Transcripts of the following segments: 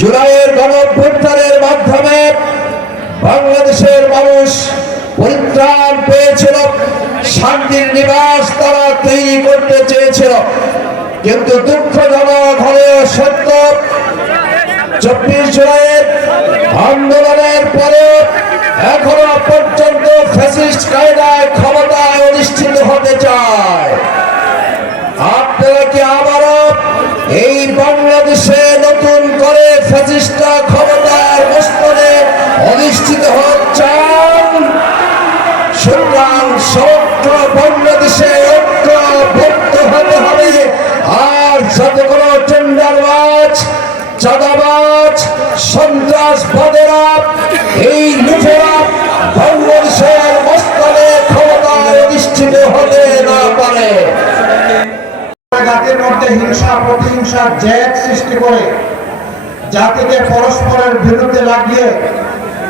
জুলাইয়ের গণঅভ্যুত্থানের মাধ্যমে বাংলাদেশের মানুষ পরিত্রাণ পেয়েছিল, শান্তির নিবাস তারা তৈরি করতে চেয়েছিল। কিন্তু দুঃখজনক হলেও সত্য, 24 জুলাইয়ের আন্দোলনের পরে এখনো পর্যন্ত ফ্যাসিস্ট কায়দায় ক্ষমতায় অধিষ্ঠিত হতে চায়। আপনারা কি আবারও এই বাংলাদেশে নতুন করে ফ্যাসিস্টরা ক্ষমতার মস্তরে অধিষ্ঠিত হতে চান? সুতরাং সমগ্র বাংলাদেশে ঐক্যবদ্ধ হতে হবে। আর যাতে কোনো টেন্ডারবাজ, চাঁদাবাজ, সন্ত্রাসবাদেরা, এই লুটেরা বাংলাদেশের মস্তরে ক্ষমতায় অধিষ্ঠিত হতে না পারে। জাতির মধ্যে হিংসা প্রতিহিংসার জেদ সৃষ্টি করে জাতিকে পরস্পরের বিরুদ্ধে লাগিয়ে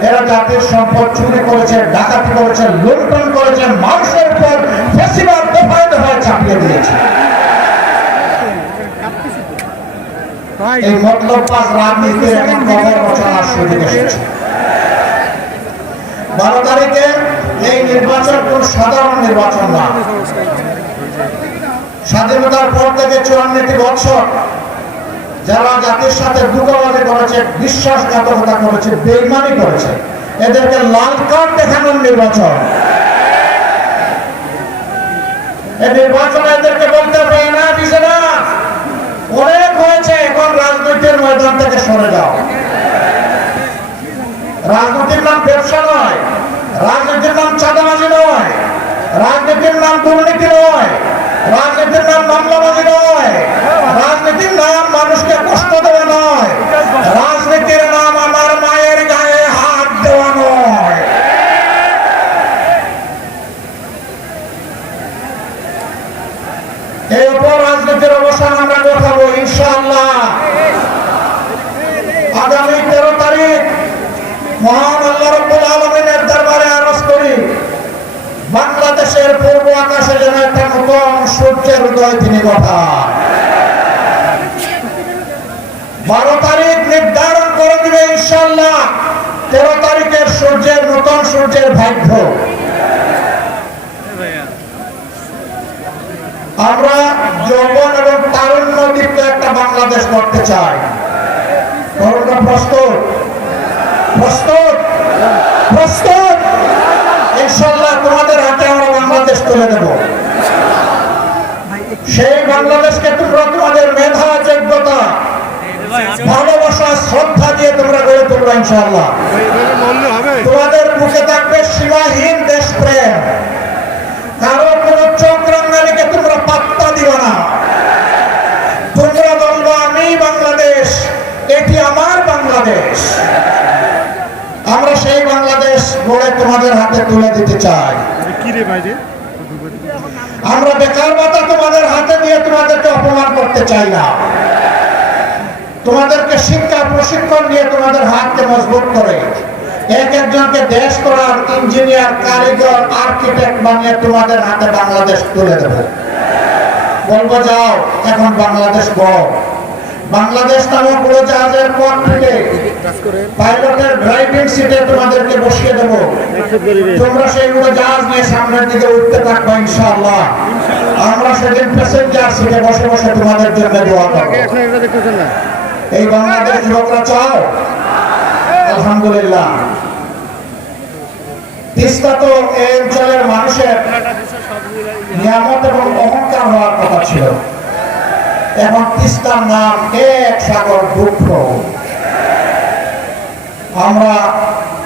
এরা জাতির সম্পদ চুরি করেছে, ডাকাতি করেছে, লুণ্ঠন করেছে, মানুষের উপর ফ্যাসিবাদ দফায় দফায় চাপিয়ে দিয়েছে। এই মতলববাজ রাজনীতির এখন কবর রচনার সুযোগ এসেছে। 12 তারিখে এই নির্বাচন কোন সাধারণ নির্বাচন না। স্বাধীনতার পর থেকে 54টি বছর যারা জাতির সাথে দুঃখবাদী করেছে, বিশ্বাসঘাতকতা করেছে, বেইমানি করেছে, এদেরকে লাল কার্ড দেখানোর নির্বাচন। এই নির্বাচনে এদেরকে বলতে হবে না, দিছে না, অনেক হয়েছে, এখন রাজনীতির ময়দান থেকে সরে যাও। রাজনীতির নাম ব্যবসা নয়, রাজনীতির নাম চাঁদাবাজি নয়, রাজনীতির নাম দুর্নীতি নয়, রাজনীতির নাম মামলাবাজি নয়, রাজনীতির নাম মানুষকে কষ্ট দেওয়া নয়, রাজনীতির নাম আমার মায়ের গায়ে হাত দেওয়া নয়। এই উপর রাজনীতির অবসান আমরা দেখাবো ইনশাআল্লাহ। আগামী 13 তারিখ মহান আল্লাহ রাব্বুল আলামিনের দরবারে আরজ করি, বাংলাদেশের পূর্ব আকাশে যেন একটা নতুন সূর্যের উদয় তিনি ঘটান। 12 তারিখ নির্ধারণ করে দিবে ইনশাআল্লাহ 13 তারিখের সূর্যের, নতুন সূর্যের ভাগ্য। আমরা যৌবন এবং তারুণ্য দীপ্ত একটা বাংলাদেশ করতে চাই। তরুণরা প্রস্তুত? প্রস্তুত? প্রস্তুত? ইনশাআল্লাহ তোমাদের হাতে আমরা বাংলাদেশ তুলে দেব। সেই বাংলাদেশকে তোমরা তোমাদের মেধা, যোগ্যতা, ভালোবাসা, শ্রদ্ধা দিয়ে তোমরা গড়ে তুলবে ইনশাআল্লাহ। তোমাদের মুখে থাকবে সীমাহীন দেশপ্রেম। কারো কোনো চোখ রাঙানিকে তোমরা পাত্তা দিবে না। তোমরা বলবো আমি বাংলাদেশ, এটি আমার বাংলাদেশ। আমরা সেই বাংলাদেশ গড়ে তোমাদের হাতে তুলে দিতে চাই। আমরা বেকার ভাতা তোমাদের হাতে দিয়ে তোমাদেরকে অপমান করতে চাই না। তোমাদেরকে শিক্ষা প্রশিক্ষণ দিয়ে তোমাদের হাতকে মজবুত করে এক একজনকে দেশ করার ইঞ্জিনিয়ার, কারিগর, আর্কিটেক্ট বানিয়ে তোমাদের হাতে বাংলাদেশ তুলে দেব। বলবো যাও এখন বাংলাদেশ গড়। বাংলাদেশ নামক উড়োজাহাজের ককপিটে পাইলটের ড্রাইভিং সিটে তোমাদেরকে বসিয়ে দেব। তোমরা সেই উড়োজাহাজ নিয়ে সামনের দিকে উঠতে থাকবে ইনশাআল্লাহ। আমরা সেদিন প্যাসেঞ্জার সিটে বসে বসে তোমাদের জন্য দোয়া করব। এই বাংলাদেশ যুবকরা চাও? আলহামদুলিল্লাহ। তিস্তা তো এই অঞ্চলের মানুষের নিয়ামত এবং অহংকার হওয়ার কথা ছিল। এখন তিস্তার নাম এক সাগর দুঃখ। আমরা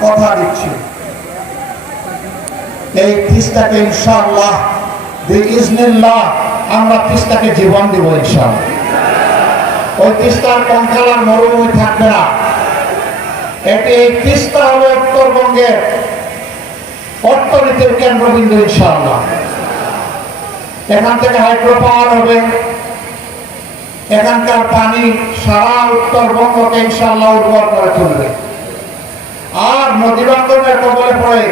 কথা দিচ্ছি এই তিস্তাকে ইনশাআল্লাহ বিইজনিল্লাহ আমরা তিস্তাকে জীবন দিব ইনশাআল্লাহ। ওই তিস্তার কঙ্কালার মরুভূমি থাকবে না। এটি এই তিস্তা হবে উত্তরবঙ্গের অর্থনীতির কেন্দ্রবিন্দু ইনশাআল্লাহ। এখান থেকে হাইড্রো পাওয়ার হবে। এখানকার পানি সারা উত্তরবঙ্গকে ইনশাআল্লাহ উর্বর করে তুলবে। আর নদী বান্ধবের কবলে পড়ে